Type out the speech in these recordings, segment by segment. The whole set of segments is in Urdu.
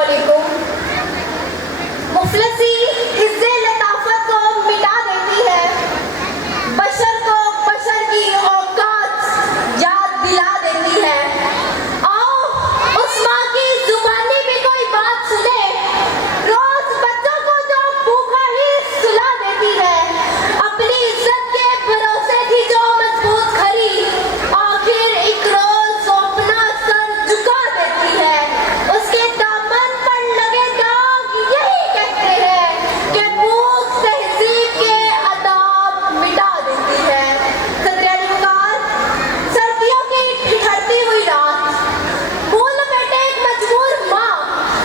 علیکم. مفلسی عزت لطافت کو مٹا دیتی ہے، بشر کو بشر کی اوقات یاد دلا دیتی ہے. آؤ اس ماں کی زبانی بھی کوئی بات سنے، روز بچوں کو جو بھوکا ہی سلا دیتی ہے. اپنی عزت کے بھروسے تھی جو مضبوط کھڑی، آخر ایک روز وہ اپنا سر جھکا دیتی ہے. اس کے دامن پر لگے داغ یہی کہتے ہیں کہ بھوک تہذیب کے آداب مٹا دیتی ہے. صدر علی وقار، سردیوں کی ٹھٹھرتی ہوئی رات، بھول بیٹھے ایک مجبور ماں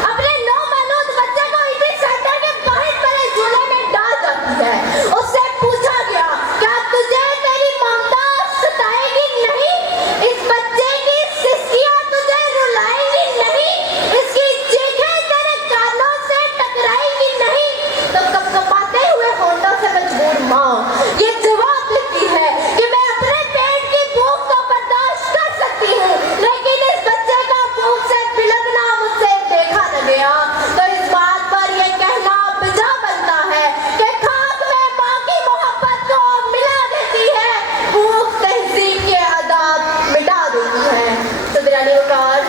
اپنے نومولود بچے کو ایٹی سینٹر کے باہر پڑے جھولے میں ڈال جاتی ہے. اس سے پوچھا گیا، کیا تجھے تیری ممتا ستائے گی نہیں؟ اس بچے کی سسکیاں تجھے رلائیں گی نہیں؟ اس کی چیخیں تیرے کانوں سے ٹکرائیں گی نہیں؟ تو کپکپاتے ہوئے ہونٹوں سے مجبور ماں یہ جواب دیتی ہے کہ میں اپنے پیٹ کی بھوک کو برداشت کر سکتی ہوں، لیکن اس بچے کا بھوک سے بلکنا مجھ سے دیکھا نہ گیا. تو اس بات پر یہ کہنا بجا بنتا ہے کہ خاک میں ماں کی محبت کو ملا دیتی ہے، بھوک تہذیب کے آداب مٹا دیتی ہے. صدر علی وقار،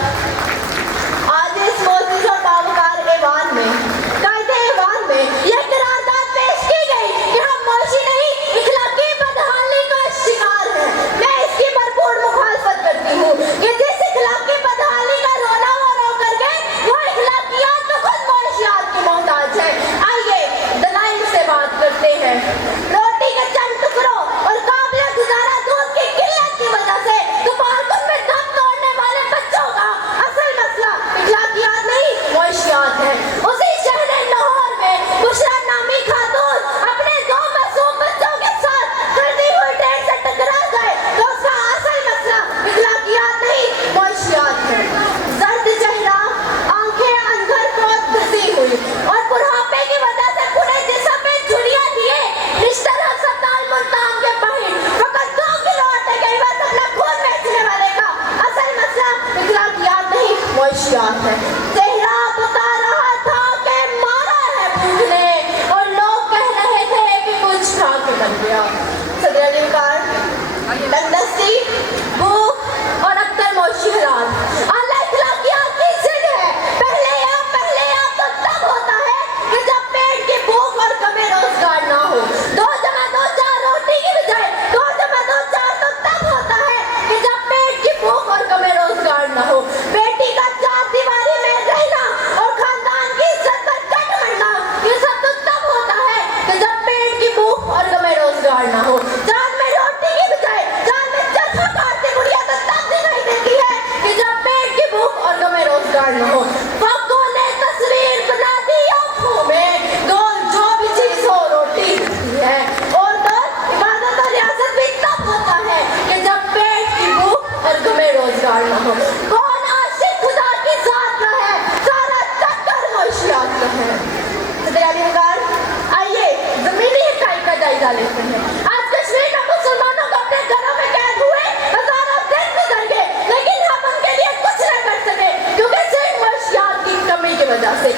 آج اس معزز اور باوقار ایوان میں، قائد ایوان میں یہ قرارداد پیش کی گئی کہ ہم معاشی نہیں اخلاقی بدحالی کا شکار ہیں. میں اس کی بھرپور مخالفت کرتی ہوں کہ جس اخلاقی بدحالی کا رونا وہ رو کر گئے، وہ اخلاقیات تو خود معاشیات کی محتاج ہے. آئیے دلائل سے بات کرتے ہیں. روٹی کے چند ٹکڑوں اور قابل گزارا دودھ کی قلت کی وجہ سے دوپہر میں دم توڑنے والے بچوں کا اصل مسئلہ اخلاقیات نہیں معاشیات ہے. اسی شہر لاہور میں بشرا نامی خاتون اپنے دو معصوم بچوں کے ساتھ چلتی ہوئی ٹرین سے ٹکرا گئے تو اس کا اصل مسئلہ اخلاقیات نہیں معاشیات ہے. زرد چہرہ، آنکھیں اندر کو دھسی ہوئی اور بڑھاپے کی وجہ سے پورے جسم میں جھریاں لیے رشتہ ہسپتال ملتان کے باہر فقط 2 کلو آٹے کے عوض اپنا خون بیچنے والے کا اصل مسئلہ اخلاقیات نہیں معاشیات ہے. چہرہ بتا رہا تھا کہ مارا ہے بھوک نے اور لوگ کہہ رہے تھے کہ کچھ کھا کے مر گیا. صدر علی وقار، تندرستی، بھوک اور اکثر معاشی حالات اعلیٰ اخلاقیات کی ضد ہے. پہلے آپ تو تب ہوتا ہے کہ جب پیٹ کی بھوک اور کمیں روزگار نہ ہو. 2 جمع 2 4 روٹی کی بجائے 2 جمع 2 4 تو تب ہوتا ہے کہ جب پیٹ کی بھوک اور کمیں روزگار نہ ہو. بیٹی کا 4 دیواری میں رہنا اور خاندان کی عزت پر کٹ مرنا، یہ سب تو تب ہوتا ہے کہ جب پیٹ کی بھوک اور کمیں روزگار نہ ہو. چاند میں روٹی کی بجائے چاند میں چرخا کاٹتی گڑیا تو تب دکھائی دیتی ہے کہ جب پیٹ کی بھوک اور کمیں روزگار نہ ہو. فقوں نے تصویر بنا دی آنکھوں میں، گول جو بھی چیز ہو روٹی ہوتی ہے. اور تو عبادت اور ریاست بھی تب ہوتا ہے کہ جب پیٹ کی بھوک اور کمیں روزگار نہ ہو. کون عاشق خدا کی ذات کا ہے، سارا چکر معاشیات کا ہے. صدر علی وقار، آئیے زمینی حقائق کا جائزہ لیتے ہیں. آج کشمیر میں مسلمانوں کو اپنے گھروں میں قید ہوئے ہزاروں دن گزر گئے، لیکن ہم ان کے لیے کچھ نہ کر سکے کیونکہ صرف معاشیات کی کمی کی وجہ سے.